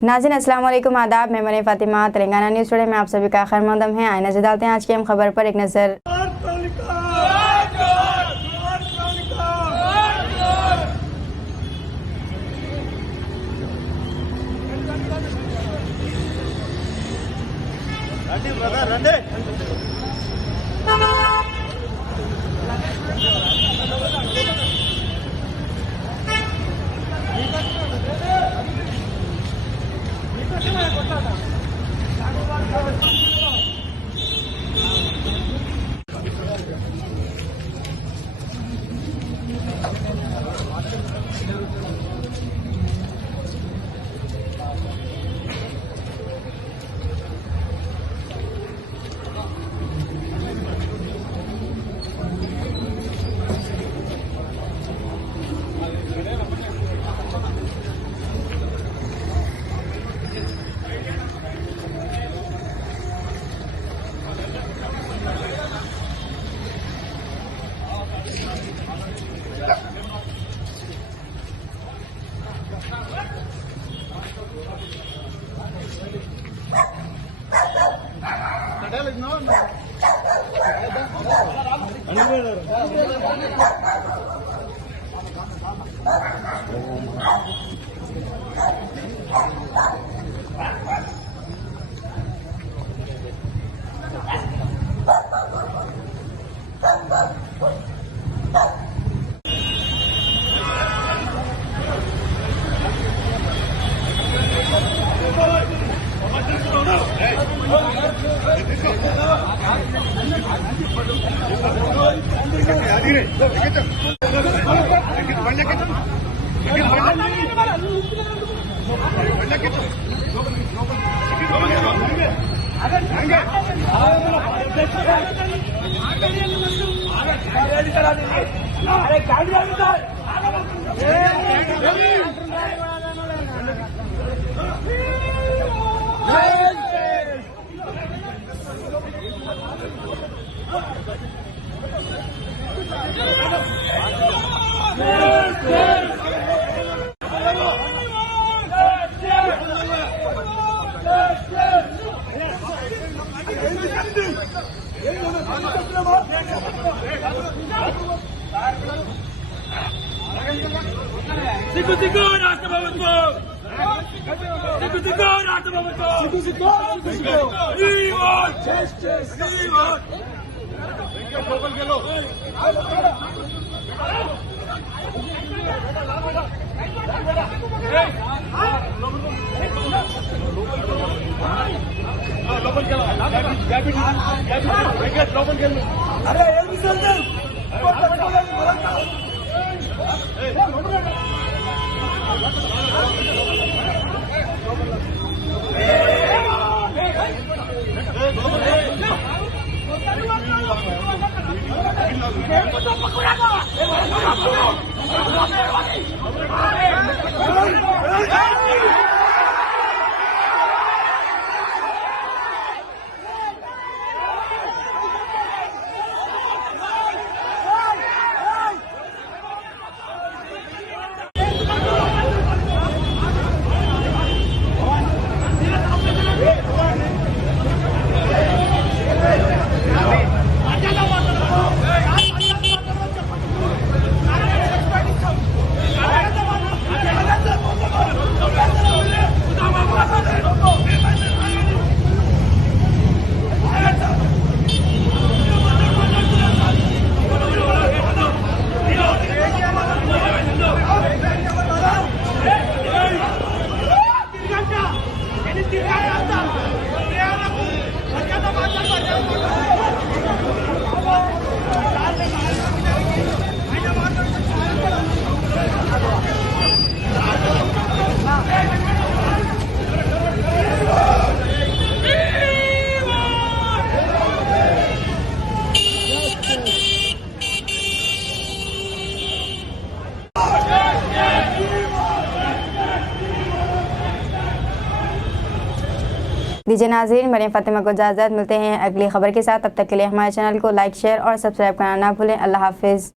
नाज़रीन अस्सलाम वालेकुम, आदाब। मैं मरीम फ़ातिमा, तेलंगाना न्यूज़ टुडे में आप सभी का खैर मक़दम है। आइए नज़र डालते हैं आज की अहम खबर पर एक नज़र। दीजिए नाज़रीन, मरीम फ़ातिमा को इजाज़त। मिलते हैं अगली खबर के साथ। तब तक के लिए हमारे चैनल को लाइक, शेयर और सब्सक्राइब करना ना भूलें। अल्लाह हाफ़िज़।